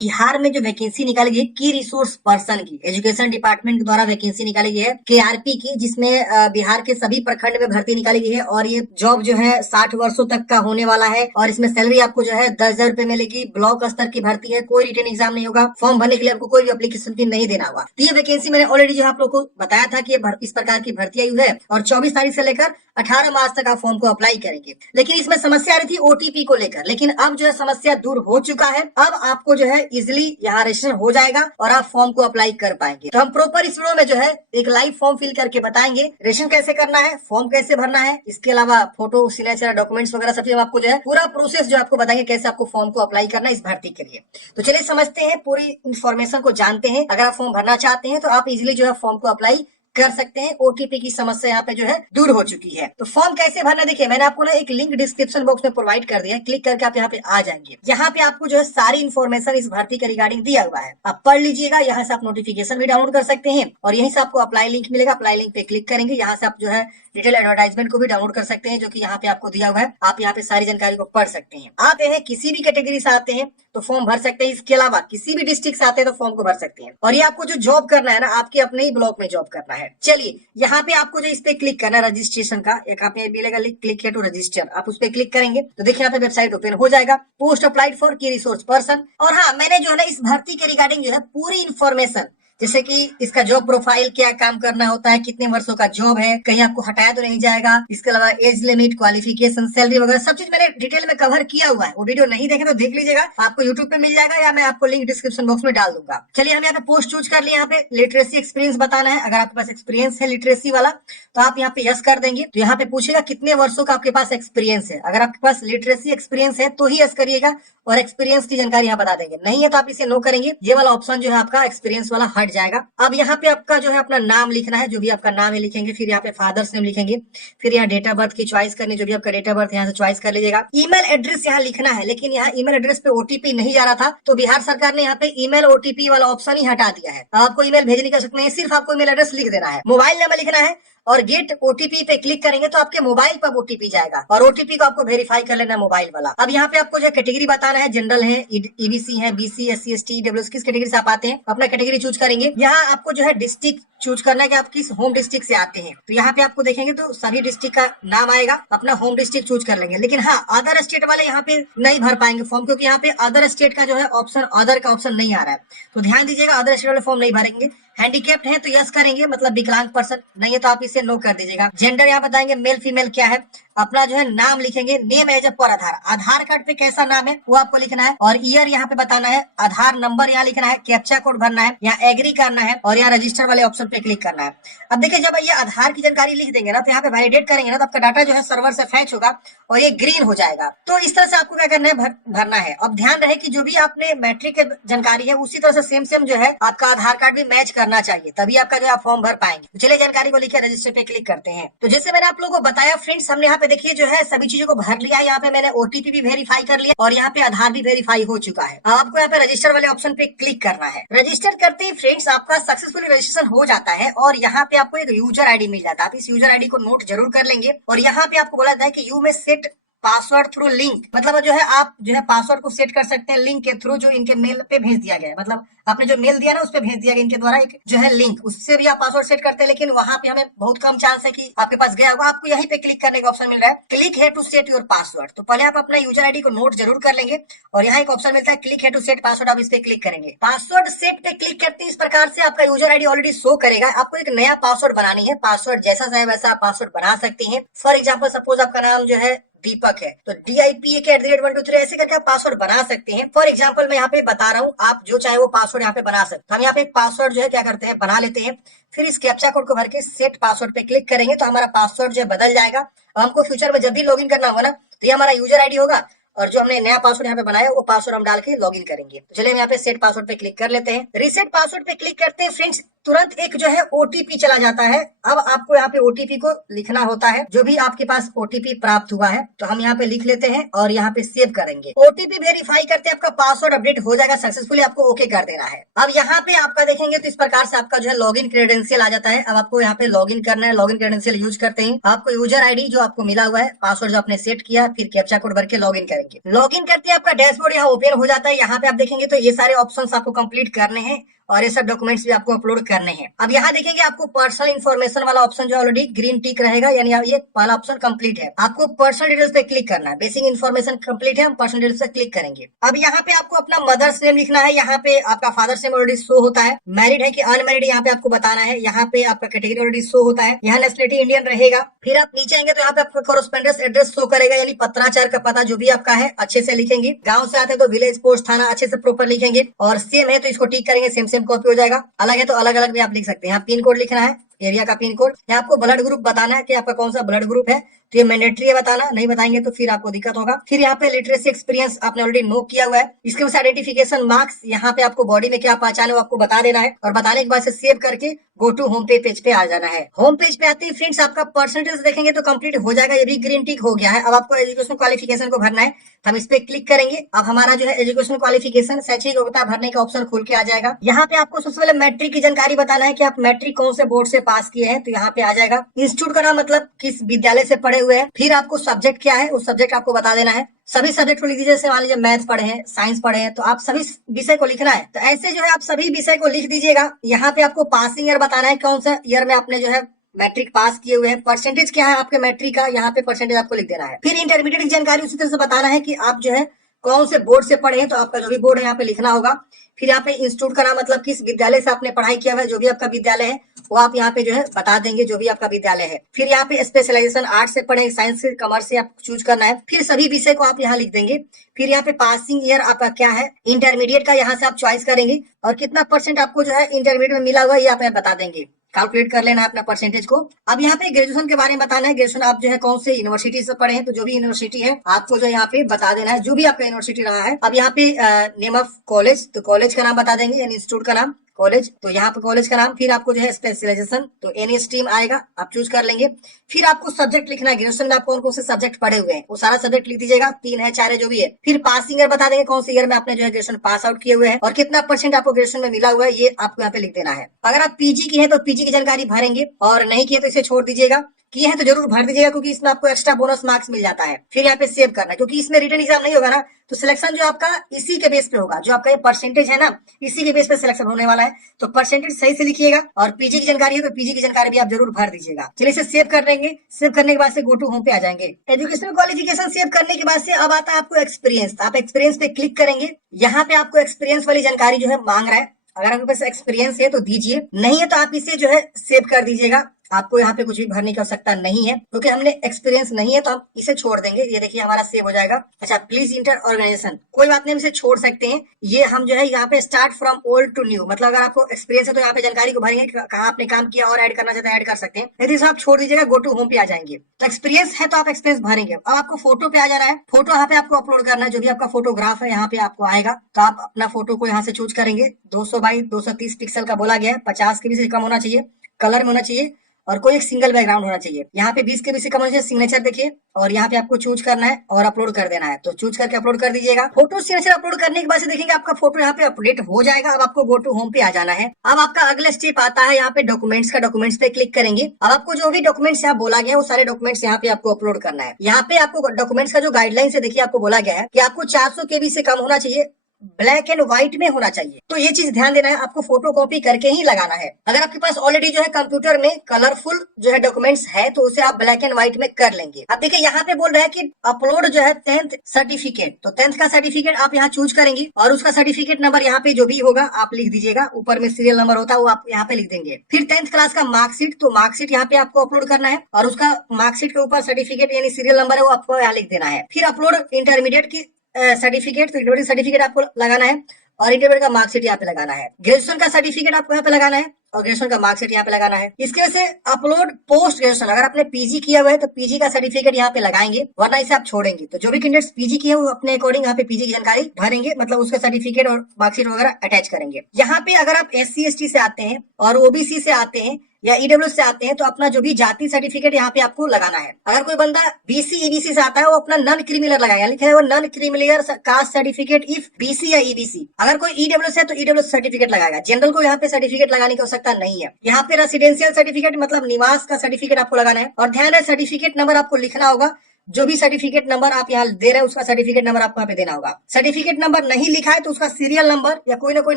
बिहार में जो वैकेंसी निकाली गई है की रिसोर्स पर्सन की, एजुकेशन डिपार्टमेंट के द्वारा वैकेंसी निकाली गई है केआरपी की, जिसमें बिहार के सभी प्रखंड में भर्ती निकाली गई है। और ये जॉब जो है 60 वर्षों तक का होने वाला है और इसमें सैलरी आपको जो है 10,000 रुपए मिलेगी। ब्लॉक स्तर की भर्ती है, कोई रिटन एग्जाम नहीं होगा। फॉर्म भरने के लिए आपको कोई भी एप्लीकेशन फी नहीं देना होगा। तो ये वैकेंसी मैंने ऑलरेडी जो आप लोग को बताया था कि इस प्रकार की भर्ती आई हुई है और 24 तारीख से लेकर 18 मार्च तक आप फॉर्म को अप्लाई करेंगे। लेकिन इसमें समस्या आ रही थी ओटीपी को लेकर, लेकिन अब जो है समस्या दूर हो चुका है। अब आपको जो है इजिली यहाँ रजिस्ट्रेशन हो जाएगा और आप फॉर्म को अप्लाई कर पाएंगे। तो हम प्रॉपर इस वीडियो में जो है एक लाइव फॉर्म फिल करके बताएंगे रजिस्ट्रेशन कैसे करना है, फॉर्म कैसे भरना है, इसके अलावा फोटो सिग्नेचर डॉक्यूमेंट्स वगैरह सब चीज हम आपको जो है पूरा प्रोसेस जो आपको बताएंगे कैसे आपको फॉर्म को अप्लाई करना है इस भर्ती के लिए। तो चलिए समझते हैं, पूरी इन्फॉर्मेशन को जानते हैं। अगर आप फॉर्म भरना चाहते हैं तो आप इजिली जो है फॉर्म को अप्लाई कर सकते हैं। ओटीपी की समस्या यहाँ पे जो है दूर हो चुकी है। तो फॉर्म कैसे भरना, देखिए मैंने आपको ना एक लिंक डिस्क्रिप्शन बॉक्स में प्रोवाइड कर दिया है, क्लिक करके आप यहाँ पे आ जाएंगे। यहाँ पे आपको जो है सारी इन्फॉर्मेशन इस भर्ती के रिगार्डिंग दिया हुआ है, आप पढ़ लीजिएगा। यहाँ से आप नोटिफिकेशन भी डाउनलोड कर सकते हैं और यहीं से आपको अप्लाई लिंक मिलेगा। अप्लाई लिंक पे क्लिक करेंगे, यहाँ से आप जो है डिटेल एडवर्टाइजमेंट को भी डाउनलोड कर सकते हैं जो कि यहाँ पे आपको दिया हुआ है। आप यहाँ पे सारी जानकारी को पढ़ सकते हैं। आते हैं किसी भी कैटेगरी से आते हैं तो फॉर्म भर सकते हैं। इसके अलावा किसी भी डिस्ट्रिक्ट से आते हैं तो फॉर्म को भर सकते हैं। और ये आपको जो जॉब करना है ना, आपके अपने ही ब्लॉक में जॉब करना है। चलिए यहाँ पे आपको जो इस पे क्लिक करना है रजिस्ट्रेशन का, एक आप मिलेगा क्लिक है टू रजिस्टर, आप उस पर क्लिक करेंगे तो देखिए यहाँ पे वेबसाइट ओपन हो जाएगा। पोस्ट अप्लाइड फॉर की रिसोर्स पर्सन। और हाँ, मैंने जो है ना इस भर्ती के रिगार्डिंग जो है पूरी इन्फॉर्मेशन, जैसे कि इसका जॉब प्रोफाइल, क्या काम करना होता है, कितने वर्षों का जॉब है, कहीं आपको हटाया तो नहीं जाएगा, इसके अलावा एज लिमिट, क्वालिफिकेशन, सैलरी वगैरह सब चीज मैंने डिटेल में कवर किया हुआ है। वो वीडियो नहीं देखे तो देख लीजिएगा, आपको यूट्यूब पे मिल जाएगा या मैं आपको लिंक डिस्क्रिप्शन बॉक्स में डाल दूंगा। चलिए हम यहाँ पे पोस्ट चूज कर लिए। यहाँ पे लिटरेसी एक्सपीरियंस बताना है। अगर आपके पास एक्सपीरियंस है लिटरेसी वाला तो आप यहाँ पे यस कर देंगे। तो यहाँ पे पूछेगा कितने वर्षों का आपके पास एक्सपीरियंस है। अगर आपके पास लिटरेसी एक्सपीरियंस है तो ही यस करिएगा और एक्सपीरियंस की जानकारी यहाँ बता देंगे, नहीं है तो आप इसे नो करेंगे। ये वाला ऑप्शन जो है आपका एक्सपीरियंस वाला हट जाएगा। अब यहाँ पे आपका जो है अपना नाम लिखना है, जो भी आपका नाम है लिखेंगे। फिर यहाँ पे फादर्स नेम लिखेंगे। फिर यहाँ डेट ऑफ बर्थ की चॉइस करनी, जो भी आपका डेट ऑफ बर्थ यहाँ से चॉइस कर लीजिएगा। ईमेल एड्रेस यहाँ लिखना है, लेकिन यहाँ ईमेल एड्रेस पे ओटीपी नहीं जा रहा था तो बिहार सरकार ने यहाँ पे ईमेल ओटीपी वाला ऑप्शन ही हटा दिया है। अब आपको ईमेल भेजने की आवश्यकता नहीं है, सिर्फ आपको ईमेल एड्रेस लिख देना है। मोबाइल नंबर लिखना है और गेट ओटीपी पे क्लिक करेंगे तो आपके मोबाइल पर ओटीपी जाएगा और ओटीपी को आपको वेरीफाई कर लेना मोबाइल वाला। अब यहाँ पे आपको जो कैटेगरी बताना है, जनरल है, ईबीसी है, बीसी, एससी, एसटी, ईडब्ल्यूएस, किस कैटेगरी से आप आते हैं अपना कैटेगरी चूज करेंगे। यहाँ आपको जो है डिस्ट्रिक्ट चूज करना है कि आप किस होम डिस्ट्रिक्ट से आते हैं। तो यहाँ पे आपको देखेंगे तो सभी डिस्ट्रिक्ट का नाम आएगा, अपना होम डिस्ट्रिक्ट चूज कर लेंगे। लेकिन हाँ, अदर स्टेट वाले यहाँ पे नहीं भर पाएंगे फॉर्म, क्योंकि यहाँ पे अदर स्टेट का जो है ऑप्शन, अदर का ऑप्शन नहीं आ रहा है। तो ध्यान दीजिएगा, अदर स्टेट वाले फॉर्म नहीं भरेंगे। हैंडीकेप्ड है तो यस करेंगे, मतलब विकलांग पर्सन, नहीं है तो आप इसे नो कर दीजिएगा। जेंडर यहाँ बताएंगे मेल फीमेल क्या है। अपना जो है नाम लिखेंगे, नेम एज पर आधार, आधार कार्ड पे कैसा नाम है वो आपको लिखना है। और ईयर यहाँ पे बताना है, आधार नंबर यहाँ लिखना है, कैप्चा कोड भरना है, यहाँ एग्री करना है और यहाँ रजिस्टर वाले ऑप्शन पे क्लिक करना है। अब देखिए जब ये आधार की जानकारी लिख देंगे ना तो यहाँ पे वैलिडेट करेंगे ना तो आपका डाटा जो है सर्वर से फैच होगा और ये ग्रीन हो जाएगा। तो इस तरह से आपको क्या करना है, भरना है। अब ध्यान रहे कि जो भी आपने मैट्रिक की जानकारी है उसी तरह से सेम जो है आपका आधार कार्ड भी मैच करना चाहिए, तभी आपका जो आप फॉर्म भर पाएंगे। तो चलिए जानकारी को लिखे रजिस्टर पे क्लिक करते हैं। तो जैसे मैंने आप लोगों को बताया फ्रेंड्स, हमने यहाँ पे देखिए जो है सभी चीजों को भर लिया है। यहाँ पे मैंने ओटीपी भी वेरीफाई कर लिया और यहाँ पे आधार भी वेरीफाई हो चुका है। अब आपको यहाँ पे रजिस्टर वाले ऑप्शन पे क्लिक करना है। रजिस्टर करते ही फ्रेंड्स आपका सक्सेसफुली रजिस्ट्रेशन हो जाता है और यहाँ पे आपको एक यूजर आईडी मिल जाता है। आप इस यूजर आईडी को नोट जरूर कर लेंगे। और यहाँ पे आपको बोला जाता है कि यू में सेट पासवर्ड थ्रू लिंक, मतलब जो है आप जो है पासवर्ड को सेट कर सकते हैं लिंक के थ्रू, जो इनके मेल पे भेज दिया गया है। मतलब आपने जो मेल दिया ना उस पे भेज दिया गया इनके द्वारा एक जो है लिंक, उससे भी आप पासवर्ड सेट करते हैं। लेकिन वहां पे हमें बहुत कम चांस है कि आपके पास गया होगा। आपको यहीं पे क्लिक करने का ऑप्शन मिल रहा है, क्लिक है टू सेट योर पासवर्ड। तो पहले आप अपना यूजर आईडी को नोट जरूर कर लेंगे और यहाँ एक ऑप्शन मिलता है क्लिक है टू सेट पासवर्ड, आप इस पे क्लिक करेंगे। पासवर्ड सेट पे क्लिक करते हैं इस प्रकार से आपका यूजर आईडी ऑलरेडी शो करेगा। आपको एक नया पासवर्ड बनानी है, पासवर्ड जैसा चाहे वैसा आप पासवर्ड बना सकते हैं। फॉर एग्जाम्पल सपोज आपका नाम जो है दीपक है तो DIPAK@123 ऐसे करके आप पासवर्ड बना सकते हैं। फॉर एग्जांपल मैं यहाँ पे बता रहा हूँ, आप जो चाहे वो पासवर्ड यहाँ पे बना सकते हैं। हम यहाँ पे पासवर्ड जो है क्या करते हैं, बना लेते हैं। फिर इस कैप्चा कोड को भर के सेट पासवर्ड पे क्लिक करेंगे तो हमारा पासवर्ड जो है बदल जाएगा। अब हमको फ्यूचर में जब भी लॉगिन करना होगा ना तो ये हमारा यूजर आईडी होगा और जो हमने नया पासवर्ड यहाँ पे बनाया वो पासवर्ड हम डाल के लॉगिन करेंगे। तो चलिए हम यहाँ पे सेट पासवर्ड पे क्लिक कर लेते हैं। रीसेट पासवर्ड पे क्लिक करते हैं फ्रेंड्स। तुरंत एक जो है ओटीपी चला जाता है। अब आपको यहाँ पे ओटीपी को लिखना होता है, जो भी आपके पास ओटीपी प्राप्त हुआ है, तो हम यहाँ पे लिख लेते हैं और यहाँ पे सेव करेंगे। ओटीपी वेरीफाई करते आपका पासवर्ड अपडेट हो जाएगा सक्सेसफुली, आपको ओके कर देना है। अब यहाँ पे आपका देखेंगे तो इस प्रकार से आपका जो है लॉगिन क्रेडेंशियल आ जाता है। अब आपको यहाँ पे लॉगिन करना है। लॉगिन क्रेडेंशियल यूज करते हैं, आपको यूजर आईडी जो आपको मिला हुआ है, पासवर्ड जो आपने सेट किया, फिर कैप्चा कोड भर के लॉगिन करेंगे। लॉगिन करते आपका डैशबोर्ड यहाँ ओपन हो जाता है। यहाँ पे आप देखेंगे तो ये सारे ऑप्शंस आपको कंप्लीट करने हैं और ये सब डॉक्यूमेंट्स भी आपको अपलोड करने हैं। अब यहाँ देखेंगे आपको पर्सनल इन्फॉर्मेशन वाला ऑप्शन जो ऑलरेडी ग्रीन टिक रहेगा, यानी ये पहला ऑप्शन कंप्लीट है। आपको पर्सनल डिटेल्स पे क्लिक करना है। बेसिक इन्फॉर्मेशन कंप्लीट है, हम पर्सनल डिटेल्स पे क्लिक करेंगे। अब यहाँ पे आपको अपना मदर्स नेम लिखना है। यहाँ पे आपका फादर्स नेम ऑलरेडी शो होता है, मैरिड है कि अनमैरिड यहाँ पे आपको बताना है। यहाँ पे आपका कैटेगरी ऑलरेडी शो होता है। यहाँ नेशनलिटी इंडियन रहेगा। फिर आप नीचे आएंगे तो यहाँ पे आपका कोरेस्पोंडेंस एड्रेस शो करेगा, यानी पत्राचार का पता जो भी आपका है अच्छे से लिखेंगे। गाँव से आते हैं तो विलेज पोस्ट थाना अच्छे से प्रॉपर लिखेंगे, और सेम है तो इसको टिक करेंगे, सेम सेम कॉपी हो जाएगा। अलग है तो अलग अलग भी आप लिख सकते हैं। यहाँ पिन कोड लिखना है, एरिया का पिन कोड। यहाँ आपको ब्लड ग्रुप बताना है कि आपका कौन सा ब्लड ग्रुप है, तो ये मैंडेटरी है बताना, नहीं बताएंगे तो फिर आपको दिक्कत होगा। फिर यहाँ पे लिटरेसी एक्सपीरियंस आपने ऑलरेडी नो किया हुआ है। इसके बाद आइडेंटिफिकेशन मार्क्स, यहाँ पे आपको बॉडी में क्या पहचान है वो आपको बता देना है, और बताने के बाद से सेव करके गो टू होम पेज पे आ जाना है। होम पेज पे आते ही फ्रेंड्स आपका परसेंटेज देखेंगे तो कंप्लीट हो जाएगा, ये भी ग्रीन टिक हो गया है। अब आपको एजुकेशन क्वालिफिकेशन को भरना है, तो हम इस पे क्लिक करेंगे। अब हमारा जो है एजुकेशन क्वालिफिकेशन शैक्षिक योग्यता भरने का ऑप्शन खुल के आ जाएगा। यहाँ पे आपको सबसे पहले मैट्रिक की जानकारी बताना है कि आप मैट्रिक कौन से बोर्ड से पास किए हैं, तो यहाँ पे आ जाएगा। इंस्टीट्यूट का नाम मतलब किस विद्यालय से पढ़े हुए हैं। फिर आपको सब्जेक्ट क्या है उस सब्जेक्ट आपको बता देना है। सभी सब्जेक्ट को लिख दीजिए, जैसे मान लीजिए मैथ पढ़े हैं, साइंस पढ़े हैं, तो आप सभी विषय को लिखना है। तो ऐसे जो है आप सभी विषय को लिख दीजिएगा। यहाँ पे आपको पासिंग ईयर बताना है, कौन सा ईयर में आपने जो है मैट्रिक पास किए हुए हैं। परसेंटेज क्या है आपके मैट्रिक का, यहाँ पे परसेंटेज आपको लिख देना है। फिर इंटरमीडिएट की जानकारी उसी तरह से बताना है कि आप जो है कौन से बोर्ड से पढ़े हैं, तो आपका जो भी बोर्ड है यहाँ पे लिखना होगा। फिर यहाँ पे इंस्टीट्यूट का नाम मतलब किस विद्यालय से आपने पढ़ाई किया हुआ है, जो भी आपका विद्यालय है वो आप यहाँ पे जो है बता देंगे, जो भी आपका विद्यालय है। फिर यहाँ पे स्पेशलाइजेशन आर्ट्स से पढ़े, साइंस से, कॉमर्स से आप चूज करना है। फिर सभी विषय को आप यहाँ लिख देंगे। फिर यहाँ पे पासिंग ईयर आपका क्या है, इंटरमीडिएट का यहाँ से आप चॉइस करेंगे, और कितना परसेंट आपको जो है इंटरमीडिएट में मिला हुआ है ये आप बता देंगे। कैलकुलेट कर लेना है अपना परसेंटेज को। अब यहाँ पे ग्रेजुएशन के बारे में बताना है। ग्रेजुएशन आप जो है कौन से यूनिवर्सिटी से पढ़े हैं, तो जो भी यूनिवर्सिटी है आपको जो यहाँ पे बता देना है, जो भी आपका यूनिवर्सिटी रहा है। अब यहाँ पे नेम ऑफ कॉलेज, तो कॉलेज का नाम बता देंगे, यानी इंस्टीट्यूट का नाम कॉलेज, तो यहाँ पे कॉलेज का नाम। फिर आपको जो है स्पेशलाइजेशन, तो एनी स्ट्रीम आएगा, आप चूज कर लेंगे। फिर आपको सब्जेक्ट लिखना है, ग्रेजुएशन में आप कौन कौन से सब्जेक्ट पढ़े हुए हैं वो सारा सब्जेक्ट लिख दीजिएगा, 3 है 4 है जो भी है। फिर पासिंग ईयर बता देंगे, कौन से ईयर में आपने जो है ग्रेजुएशन पास आउट किए हुए हैं, और कितना परसेंट आपको ग्रेजुएशन में मिला हुआ है ये आपको यहाँ पे लिख देना है। अगर आप पीजी की है तो पीजी की जानकारी भरेंगे, और नहीं किए तो इसे छोड़ दीजिएगा। किए हैं तो जरूर भर दीजिएगा, क्योंकि इसमें आपको एक्स्ट्रा बोनस मार्क्स मिल जाता है। फिर यहाँ पे सेव करना है, क्योंकि इसमें रिटर्न एग्जाम नहीं होगा ना, तो सिलेक्शन जो आपका इसी के बेस पे होगा, जो आपका ये परसेंटेज है ना इसी के बेस पे सिलेक्शन होने वाला है। तो परसेंटेज सही से लिखिएगा, और पीजी की जानकारी है तो पीजी की जानकारी भी आप जरूर भर दीजिएगा। चलिए इसे सेव कर लेंगे। सेव करने के बाद से गो टू होम पे आ जाएंगे। एजुकेशनल क्वालिफिकेशन सेव करने के बाद से अब आता है आपको एक्सपीरियंस। आप एक्सपीरियंस पे क्लिक करेंगे। यहाँ पे आपको एक्सपीरियंस वाली जानकारी जो है मांग रहा है। अगर आपके पास एक्सपीरियंस है तो दीजिए, नहीं है तो आप इसे जो है सेव कर दीजिएगा। आपको यहाँ पे कुछ भी भरने की आवश्यकता नहीं है, क्योंकि हमने एक्सपीरियंस नहीं है तो हम इसे छोड़ देंगे। ये देखिए हमारा सेव हो जाएगा। अच्छा, प्लीज इंटर ऑर्गेनाइजेशन, कोई बात नहीं, हम इसे छोड़ सकते हैं। ये हम जो है यहाँ पे start from old to new, मतलब अगर आपको एक्सपीरियंस है तो यहाँ पे जानकारी को भरेंगे, कहाँ आपने काम किया, और ऐड करना चाहते हैं ऐड कर सकते हैं, यदि आप छोड़ दीजिएगा गो टू होम पे आ जाएंगे। तो एक्सपीरियंस है तो आप एक्सपीरियंस भरेंगे। अब आपको फोटो पे आ जाना है। फोटो यहाँ पे आपको अपलोड करना है, जो भी आपका फोटोग्राफ है यहाँ पे आपको आएगा, तो आप अपना फोटो को यहाँ से चूज करेंगे। 200 बाई 230 पिक्सल का बोला गया है, 50 के भी से कम होना चाहिए, कलर में होना चाहिए, और कोई एक सिंगल बैकग्राउंड होना चाहिए। यहाँ पे 20 के भी से कम होना चाहिए। सिग्नेचर देखिए, और यहाँ पे आपको चूज करना है और अपलोड कर देना है, तो चूज करके अपलोड कर दीजिएगा। फोटो सिग्नेचर अपलोड करने के बाद से देखेंगे आपका फोटो यहाँ पे अपडेट हो जाएगा। अब आपको गो टू होम पे आ जाना है। अब आपका अगला स्टेप आता है यहाँ पे डॉक्यूमेंट्स का। डॉक्यूमेंट्स पे क्लिक करेंगे। अब आपको जो भी डॉक्यूमेंट्स यहाँ बोला गया है वो सारे डॉक्यूमेंट्स यहाँ पे आपको अपलोड करना है। यहाँ पे आपको डॉक्यूमेंट्स का जो गाइडलाइन है देखिए, आपको बोला गया है कि आपको 400 KB से कम होना चाहिए, ब्लैक एंड व्हाइट में होना चाहिए। तो ये चीज ध्यान देना है, आपको फोटो कॉपी करके ही लगाना है। अगर आपके पास ऑलरेडी जो है कंप्यूटर में कलरफुल जो है डॉक्यूमेंट्स है तो उसे आप ब्लैक एंड व्हाइट में कर लेंगे। अब देखिए यहाँ पे बोल रहा है कि अपलोड जो है 10th सर्टिफिकेट, तो 10th का सर्टिफिकेट आप यहाँ चूज करेंगे, और उसका सर्टिफिकेट नंबर यहाँ पे जो भी होगा आप लिख दीजिएगा। ऊपर में सीरियल नंबर होता है वो आप यहाँ पे लिख देंगे। फिर 10th क्लास का मार्कशीट, तो मार्कशीट यहाँ पे आपको अपलोड करना है, और उसका मार्कशीट के ऊपर सर्टिफिकेट यानी सीरियल नंबर है वो आपको यहाँ लिख देना है। फिर अपलोड इंटरमीडिएट की सर्टिफिकेट, तो इंटरमीडिएट सर्टिफिकेट आपको लगाना है, और इंटरमीडिएट का मार्कशीट यहाँ पे लगाना है। ग्रेजुएशन का सर्टिफिकेट आपको यहाँ पे लगाना है और ग्रेजुएशन का मार्कशीट यहाँ पे लगाना है। इसके वजह से अपलोड पोस्ट ग्रेजुएशन, अगर आपने पीजी किया हुआ है तो पीजी का सर्टिफिकेट यहाँ पे लगाएंगे, वरना इसे आप छोड़ेंगे। तो जो भी कैंडिडेट्स पीजी किए वो अपने अकॉर्डिंग यहाँ पे पीजी की जानकारी भरेंगे, मतलब उसका सर्टिफिकेट और मार्कशीट वगैरह अटैच करेंगे। यहाँ पे अगर आप SC/ST से आते हैं और OBC से आते हैं या EWS से आते हैं तो अपना जो भी जाति सर्टिफिकेट यहाँ पे आपको लगाना है। अगर कोई बंदा BC EBC से आता है वो अपना नॉन क्रिमिनल लगाएगा, लिखा है वो non criminal caste certificate if BC या EBC। अगर कोई EWS है तो EWS सर्टिफिकेट लगाएगा। जनरल को यहाँ पे सर्टिफिकेट लगाने की आवश्यकता नहीं है। यहाँ पे रेसिडेंशियल सर्टिफिकेट मतलब निवास का सर्टिफिकेट आपको लगाना है। और ध्यान है सर्टिफिकेट नंबर आपको लिखना होगा, जो भी सर्टिफिकेट नंबर आप यहाँ दे रहे हैं उसका सर्टिफिकेट नंबर आपको यहाँ पे देना होगा। सर्टिफिकेट नंबर नहीं लिखा है तो उसका सीरियल नंबर या कोई ना कोई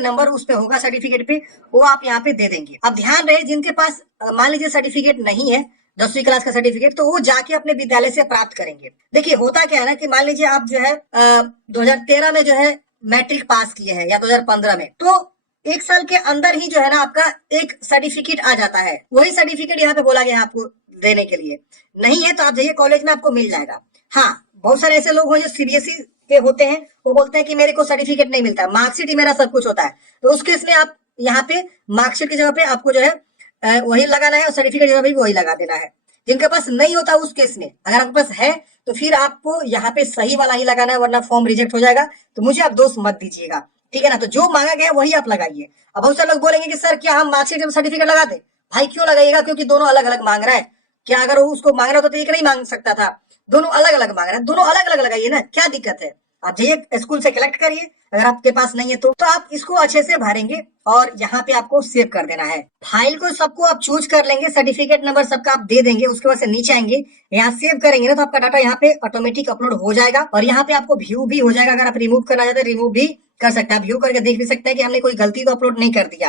नंबर उस पे होगा सर्टिफिकेट पे, वो आप यहाँ पे दे देंगे। अब ध्यान रहे जिनके पास मान लीजिए सर्टिफिकेट नहीं है 10वीं क्लास का सर्टिफिकेट, तो वो जाके अपने विद्यालय से प्राप्त करेंगे। देखिए होता क्या है ना कि मान लीजिए आप जो है 2013 में जो है मैट्रिक पास किए हैं या 2015 में, तो एक साल के अंदर ही जो है ना आपका एक सर्टिफिकेट आ जाता है। वही सर्टिफिकेट यहाँ पे बोला गया है आपको देने के लिए। नहीं है तो आप जाइए कॉलेज में, आपको मिल जाएगा। हाँ, बहुत सारे ऐसे लोग हैं जो CBSE के होते हैं, वो बोलते हैं कि मेरे को सर्टिफिकेट नहीं मिलता, मार्कशीट ही मेरा सब कुछ होता है। तो उस केस में आप यहाँ पे मार्कशीट की जगह पे आपको जो है वही लगाना है और सर्टिफिकेट की जगह पे भी वही लगा देना है। जिनके पास नहीं होता उस केस में, अगर आपके पास है तो फिर आपको यहाँ पे सही वाला ही लगाना है, वरना फॉर्म रिजेक्ट हो जाएगा। तो मुझे आप दोष मत दीजिएगा, ठीक है ना। तो जो मांगा गया वही आप लगाइए। अब बहुत सारे लोग बोलेंगे कि सर क्या हम मार्कशीट में सर्टिफिकेट लगा दें? भाई क्यों लगाइएगा, क्योंकि दोनों अलग अलग मांग रहा है। क्या अगर वो उसको मांग रहा होता तो एक नहीं मांग सकता था? दोनों अलग अलग मांग रहा है, दोनों अलग अलग लगाइए ना, क्या दिक्कत है। आप जाइए स्कूल से कलेक्ट करिए, अगर आपके पास नहीं है तो आप इसको अच्छे से भरेंगे और यहाँ पे आपको सेव कर देना है। फाइल को सबको आप चूज कर लेंगे, सर्टिफिकेट नंबर सबका आप दे देंगे। उसके बाद से नीचे आएंगे, यहाँ सेव करेंगे ना तो आपका डाटा यहाँ पे ऑटोमेटिक अपलोड हो जाएगा और यहाँ पे आपको व्यू भी हो जाएगा। अगर आप रिमूव करना चाहते हैं रिमूव भी कर सकते हैं, व्यू करके देख भी सकते हैं कि हमने कोई गलती तो अपलोड नहीं कर दिया।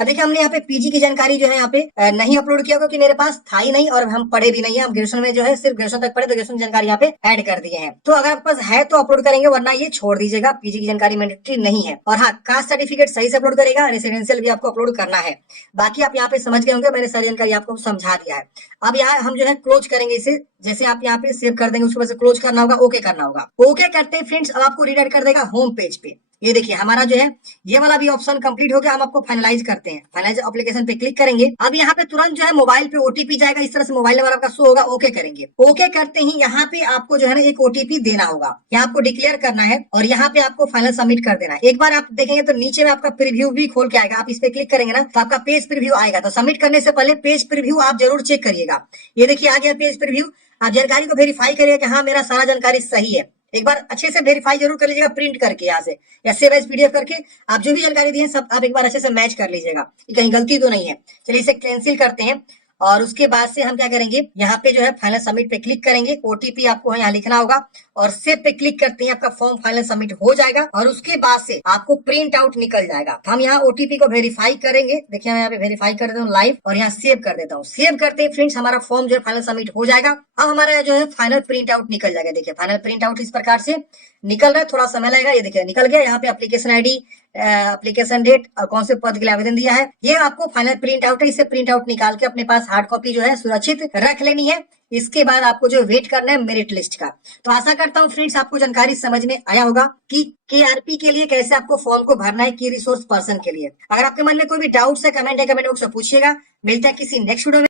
अब देखिए हमने यहाँ पे पीजी की जानकारी जो है यहाँ पे नहीं अपलोड किया क्योंकि मेरे पास था ही नहीं और हम पढ़े भी नहीं है। हम ग्रेजुएशन में जो है सिर्फ ग्रेजुएशन तक पढ़े, तो ग्रेजुएशन जानकारी यहाँ पे ऐड कर दिए हैं। तो अगर आपके पास है तो अपलोड करेंगे, वरना ये छोड़ दीजिएगा, पीजी की जानकारी मैंडेटरी नहीं है। और हाँ, कास्ट सर्टिफिकेट सही से अपलोड करेगा, रेसिडेंशियल भी आपको अपलोड करना है। बाकी आप यहाँ पे समझ गए होंगे, मैंने सारी जानकारी आपको समझा दिया है। अब यहाँ हम जो है क्लोज करेंगे इसे, जैसे आप यहाँ पे सेव कर देंगे उसके बाद से क्लोज करना होगा, ओके करना होगा। ओके करते हैं फ्रेंड्स, अब आपको रीडायरेक्ट कर देगा होम पेज पे। ये देखिए हमारा जो है ये वाला भी ऑप्शन कंप्लीट हो गया। हम आपको फाइनलाइज करते हैं, फाइनलाइज एप्लीकेशन पे क्लिक करेंगे। अब यहाँ पे तुरंत जो है मोबाइल पे OTP जाएगा, इस तरह से मोबाइल नंबर आपका शो होगा। ओके करेंगे, ओके करते ही यहाँ पे आपको जो है ना एक OTP देना होगा, यहाँ आपको डिक्लेयर करना है और यहाँ पे आपको फाइनल सबमिट कर देना है। एक बार आप देखेंगे तो नीचे में आपका प्रीव्यू भी खोल के आएगा, आप इस पे क्लिक करेंगे ना तो आपका पेज प्रीव्यू आएगा। तो सबमिट करने से पहले पेज प्रीव्यू आप जरूर चेक करिएगा। ये देखिए आ गया पेज प्रीव्यू। आप जानकारी को वेरीफाई करिएगा कि हाँ मेरा सारा जानकारी सही है। एक बार अच्छे से वेरीफाई जरूर कर लीजिएगा, प्रिंट करके यहाँ से या सेव एज PDF करके आप जो भी जानकारी दी है सब आप एक बार अच्छे से मैच कर लीजिएगा कि कहीं गलती तो नहीं है। चलिए इसे कैंसिल करते हैं और उसके बाद से हम क्या करेंगे, यहाँ पे जो है फाइनल सबमिट पे क्लिक करेंगे। OTP आपको यहाँ लिखना होगा और सेव पे क्लिक करते हैं, आपका फॉर्म फाइनल सबमिट हो जाएगा और उसके बाद से आपको प्रिंट आउट निकल जाएगा। हम यहाँ OTP को वेरीफाई करेंगे। देखिए मैं यहाँ पे वेरीफाई कर देता हूँ लाइव और यहाँ सेव कर देता हूँ। सेव करते हैं फ्रेंड्स, हमारा फॉर्म जो है फाइनल सबमिट हो जाएगा। अब हमारा जो है फाइनल प्रिंट आउट निकल जाएगा। देखिए फाइनल प्रिंट आउट इस प्रकार से निकल रहा है, थोड़ा समय लगेगा। ये देखिए निकल गया। यहाँ पे एप्लीकेशन ID, एप्लीकेशन डेट और कौन से पद के लिए आवेदन दिया है, ये आपको फाइनल प्रिंट आउट है। इसे प्रिंट आउट निकाल के अपने पास हार्ड कॉपी जो है सुरक्षित रख लेनी है। इसके बाद आपको जो वेट करना है मेरिट लिस्ट का। तो आशा करता हूँ फ्रेंड्स आपको जानकारी समझ में आया होगा कि KRP के लिए कैसे आपको फॉर्म को भरना है, की रिसोर्स पर्सन के लिए। अगर आपके मन में कोई भी डाउट्स है कमेंट बॉक्स में पूछिएगा। मिलता है किसी नेक्स्ट वीडियो में।